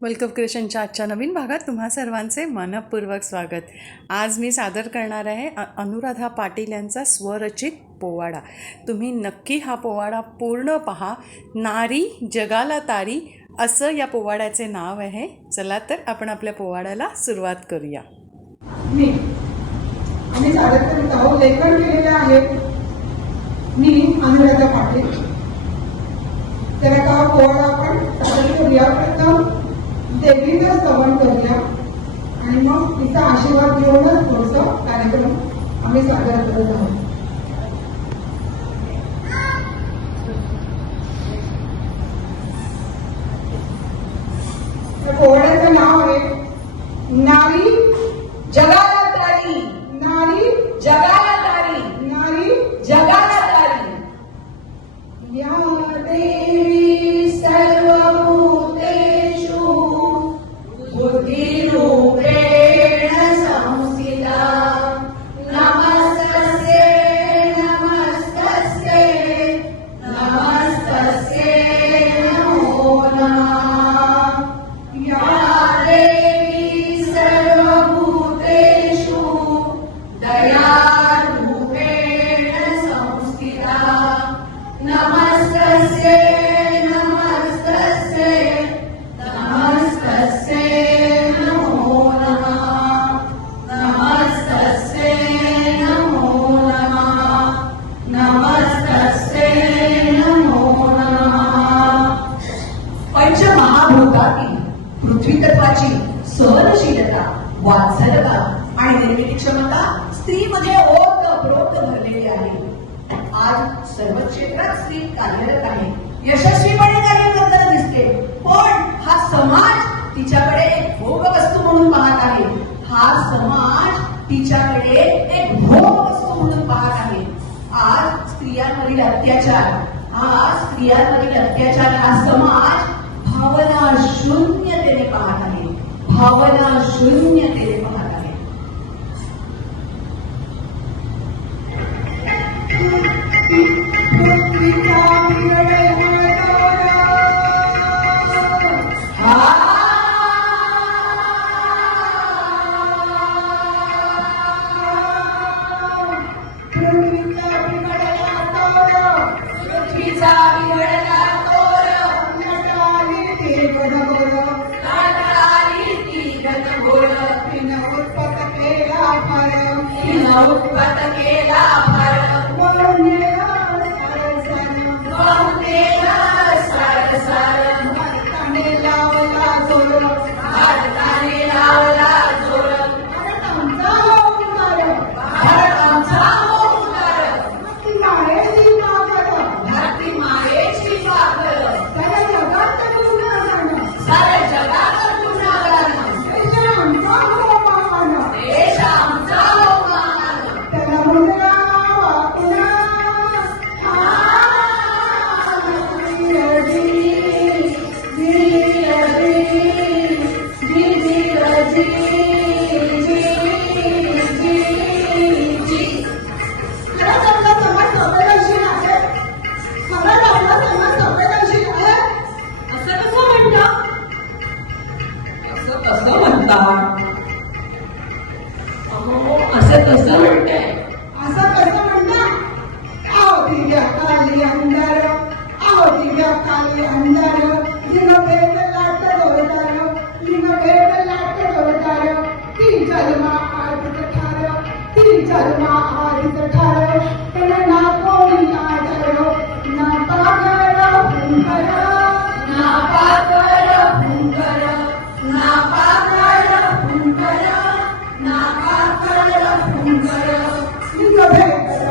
Welcome क्रिएशनच्या आजच्या नवीन भागात तुम्हा सर्वांचे मनपूर्वक स्वागत. आज मी सादर करणार आहे अनुराधा पाटील यांचा स्वरचित पोवाडा. तुम्ही नक्की हा पोवाडा पूर्ण पहा. नारी जगाला तारी असं या पोवाड्याचे नाव आहे. चला तर आपण आपल्या पोवाड्याला सुरुवात करूया. मी आम्ही आहोत लेखन केलेले आहे. मी अनुराधा पाटील. त्याला का पोवाडा आपण सादर करूया. प्रथम देवीचं स्तवन करूया आणि मग तिचा आशीर्वाद घेऊनच पुढचा कार्यक्रम आम्ही साजरा करत आहोत. आज सर्व क्षेत्रात स्त्री कार्यरत आहे. यशस्वीपणे कार्य करताना दिसते. पण हा समाज तिच्याकडे एक भोग वस्तू म्हणून पाहत आहे. हा समाज तिच्याकडे एक भोग वस्तू म्हणून पाहत आहे. आज स्त्रियांवरील अत्याचार आज स्त्रियांवरील अत्याचार हा समाज भावना शून्यतेने पाहत आहे. भावना शून्यतेने असं कसं म्हणता अहो असं कसं म्हणते असं कसं म्हणता आहो दिव्या काली अंधार. आहो दिव्या काली अंधार. लिंग भेद लाट डोलतार लिंग भेद लाट डोलतार ती जन्मा आदित ठार. ती जन्मा आदित ठार. त्याला ना फुंकर ना पाकर फुंकर लिंग भेद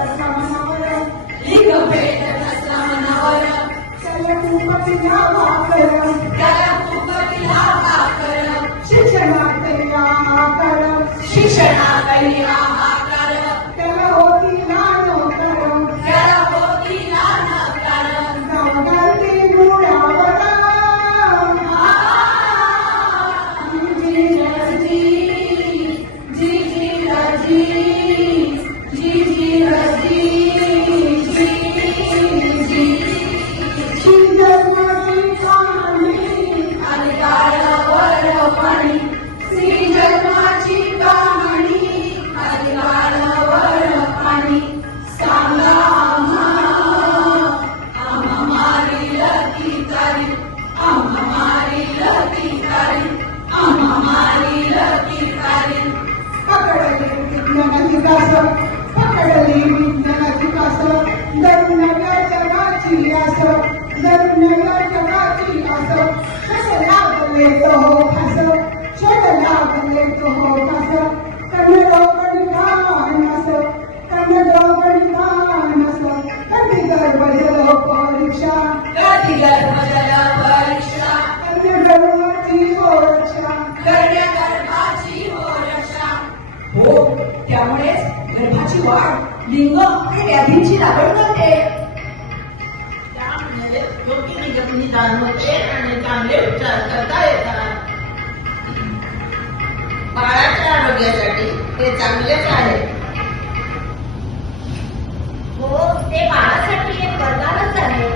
जमिनीची लागवड बाळाच्या आरोग्यासाठी ते चांगलेच आहे हो ते बाळासाठी हे वरदानच आहे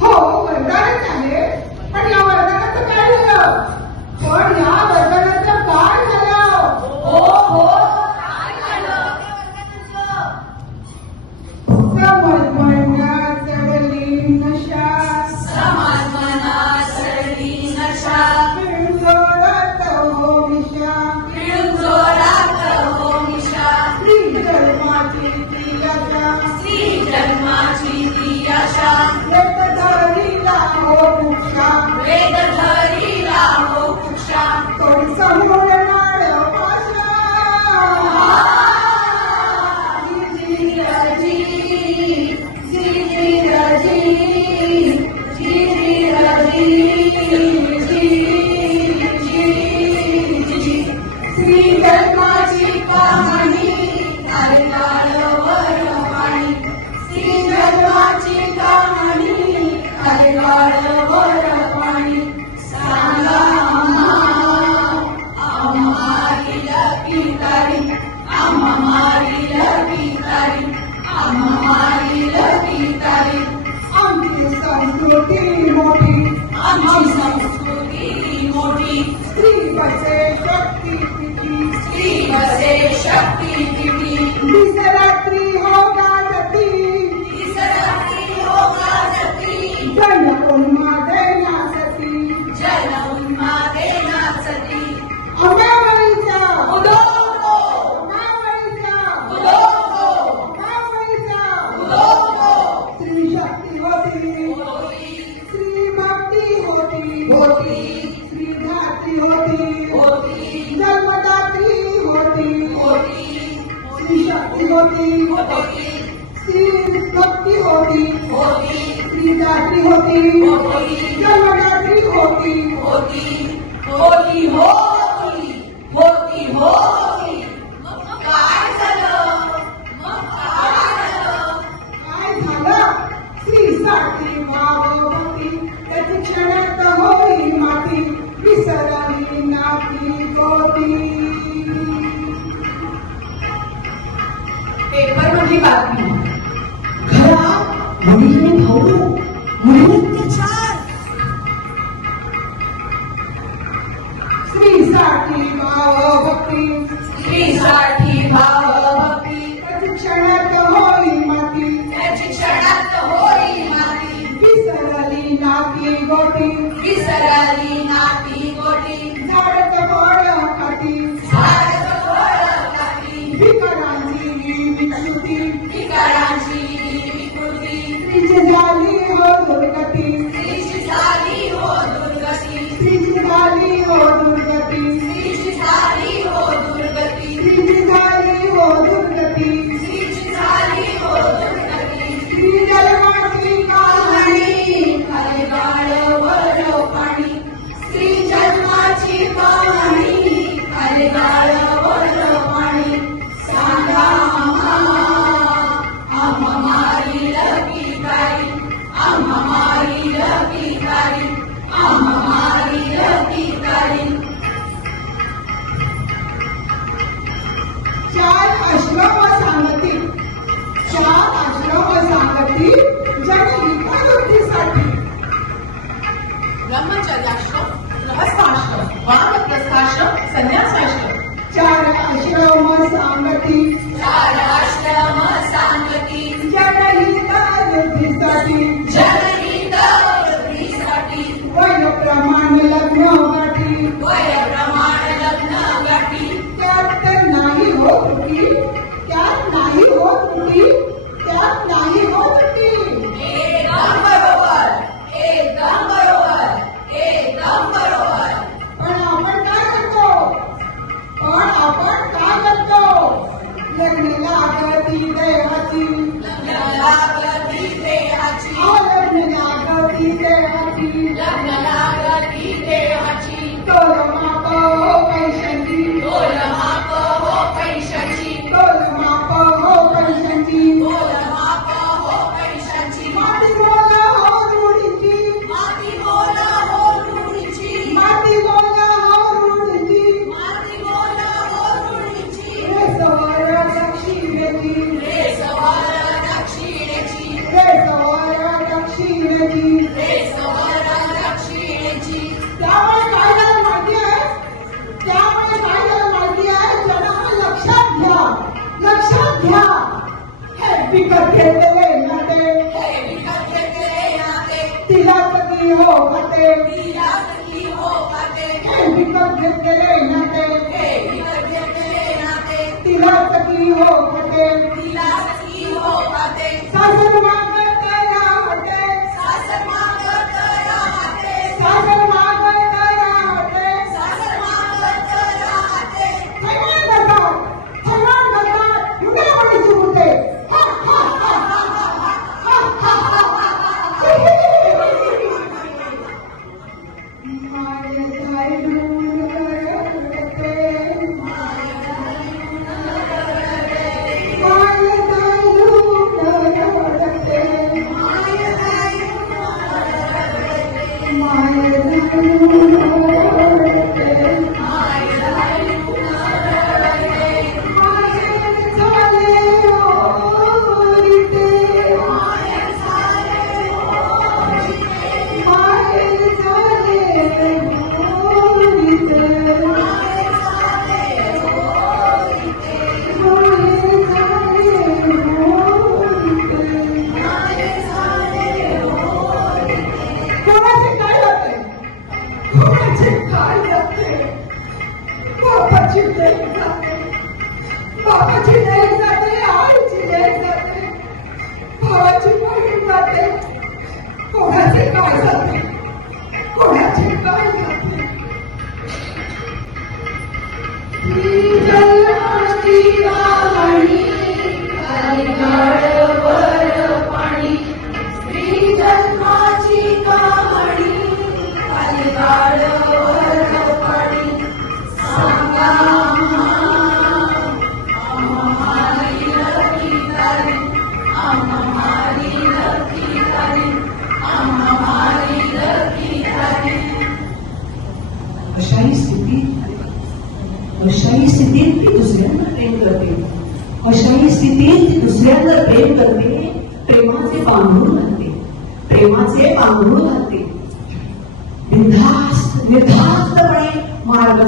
हो वरदानच आहे पण या वरदानाचं काय झालं Sajid. मोठी स्त्री बसे शक्ती स्त्री बसे शक्ती दिली होती होती. रात्री होती. होती. जन्मरात्री होती. होती. होती हो होती होती. हो होती काय झालं? काय झालं? स्त्रीसाठी भावती त्याची क्षणात होई माती. विसरली नाती होती. पेपरमधली बातमी. 우리들이 더욱 우리는 깨쳐 Please start the evil of a peace. Please start. Please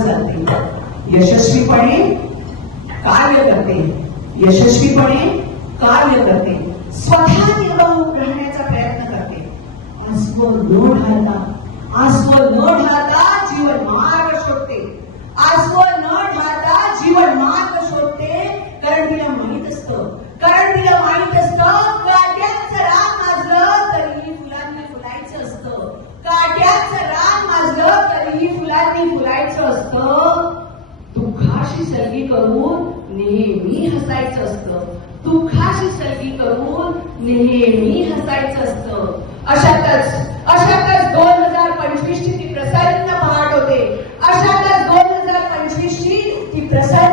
समोर चालते यशस्वीपणे कार्य करते. यशस्वीपणे कार्य करते. स्वतः निर्वाह राहण्याचा प्रयत्न करते. आस्व न ढालता आस्व न ढालता जीवन मार्ग शोधते. आस्व न ढालता जीवन मार्ग शोधते. कारण तिला माहीत असत. कारण तिला माहीत असत काट्याच रान माजलं तरीही फुलांना फुलायचं असतं. काट्याच रान माजलं तरीही तुला फुलायचं असतं दुःखाशी सलगी करून नेहमी हसायचं असतं. दुःखाशी सलगी करून नेहमी हसायचं असतं. अशातच अशातच दोन हजार पंचवीस ची ती प्रसारित पहाट होते अशातच दोन हजार पंचवीस ची ती प्रसारित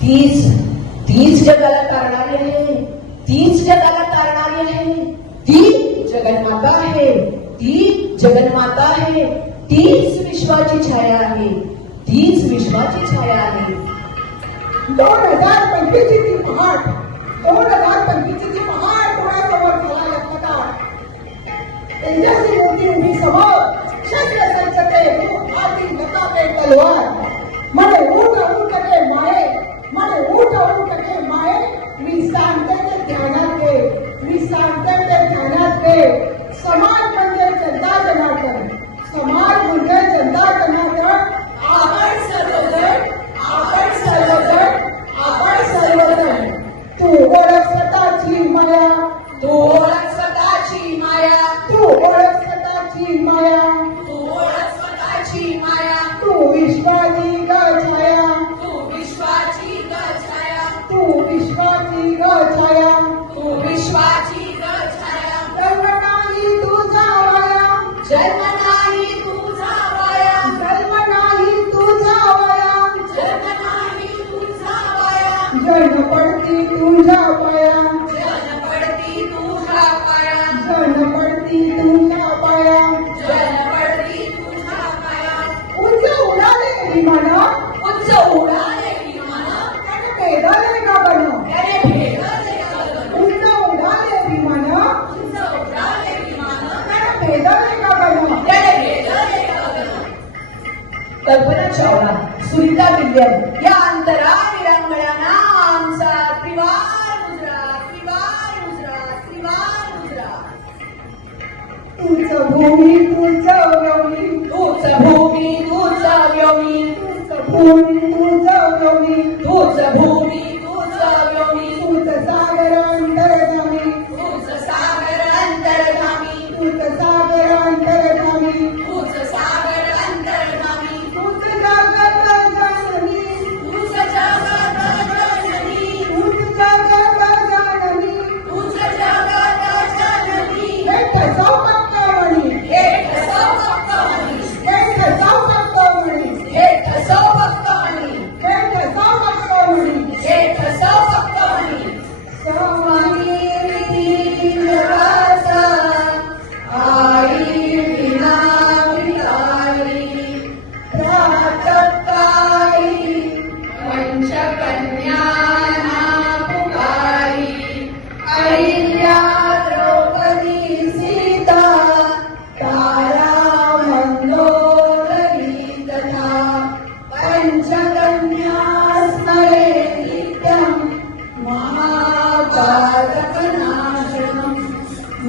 तीच तीच जगाला करणारी आहे तीच जगाला करणारी आहे ती जगन्माता आहे ती जगन्माता आहे तीच विश्वाची छाया है तीच विश्वाची छाया है। दोन हज़ार पंचवीसची ती पहाट दोन हज़ार पंचवीसची ती पहाट कोणासमोर झाला लग्न का त्यांच्याशी मोठी उभी समोर ಮಾಡಿ ಮತ ಬೇಕಲ್ವಾ ಮನೆ ಊಟ ಊಟಕ್ಕೆ ಮಳೆ ಮನೆ ಊಟವನ್ನು भूमी तुझ गवली तूच भूमी तुझ गवली तूच भूमी तुझ गवली तूच भूमी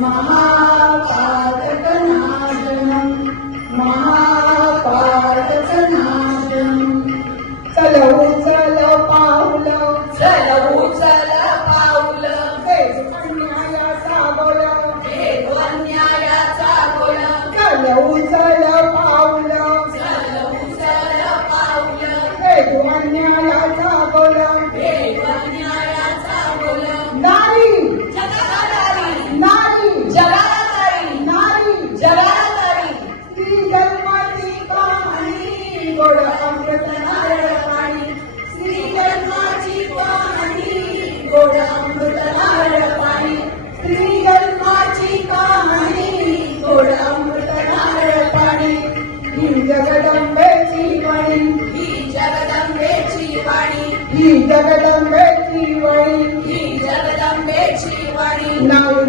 Maha. जगदंबेची वाणी. ही जगदंबेची वाणी. ही जगदंबेची वणी. ही जगदंबेची वाणी. नाव